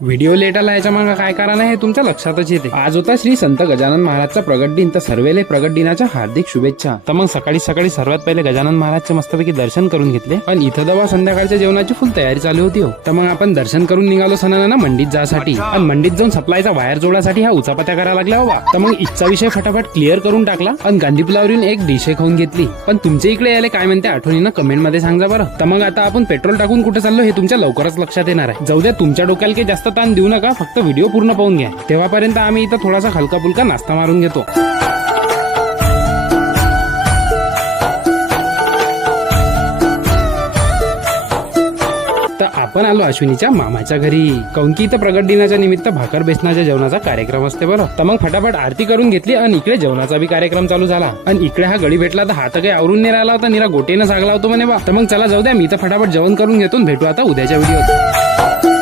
Video late आला याच्या मागे काय कारण आहे हे तुमच्या लक्षातच येते। आज होता श्री संत गजानन महाराजचा प्रगट दिन, तर सर्वेले प्रगट दिनाच्या हार्दिक शुभेच्छा। तर मग सकाळी सकाळी सर्वात पहिले गजानन महाराजचे मस्तपैकी दर्शन करून घेतले आणि इथं दवा संध्याकाळच्या जेवणाची फुल तयारी चालू होती हो। तर मग आपण दर्शन करून निघालो सणाना मंडीत जासाठी आणि मंडीत जाऊन सप्लायचा वायर जोडासाठी हा उचापत्या करायला लागला बाबा। तर मग इच्छा विषय फटाफट क्लिअर करून टाकला आणि गांधी पुलावरून एक डिश खाऊन घेतली। पण तुमच्या इकडे यायला काय म्हणते आठवणीनं कमेंट मध्ये सांगा बरं। तर मग आता आपण पेट्रोल टाकून कुठे चाललो हे तुमच्या लवकरच लक्षात येणार आहे। जाऊ द्या, तुमच्या डोक्याला काही जास्त ताण देऊ नका, फक्त व्हिडिओ पूर्ण पाहून घ्या। तेव्हापर्यंत आम्ही इथं थोडासा हलका फुलका नाश्ता मारून घेतो। तर आपण आलो अश्विनीच्या मामाच्या घरी, काऊन की इथं प्रगट दिनाच्या निमित्त भाकर बेसनाच्या जेवणाचा कार्यक्रम असते बरं। तर मग फटाफट आरती करून घेतली आणि इकडे जेवणाचा बी कार्यक्रम चालू झाला। आणि इकडे हा गडी भेटला तर हात काही आवरून नाही राहिला होता, निरा गोटेनं सांगला होतो म्हणे बा। तर मग चला जाऊ द्या, मी तर फटाफट जेवण करून घेतो, भेटू आता उद्याच्या व्हिडिओत।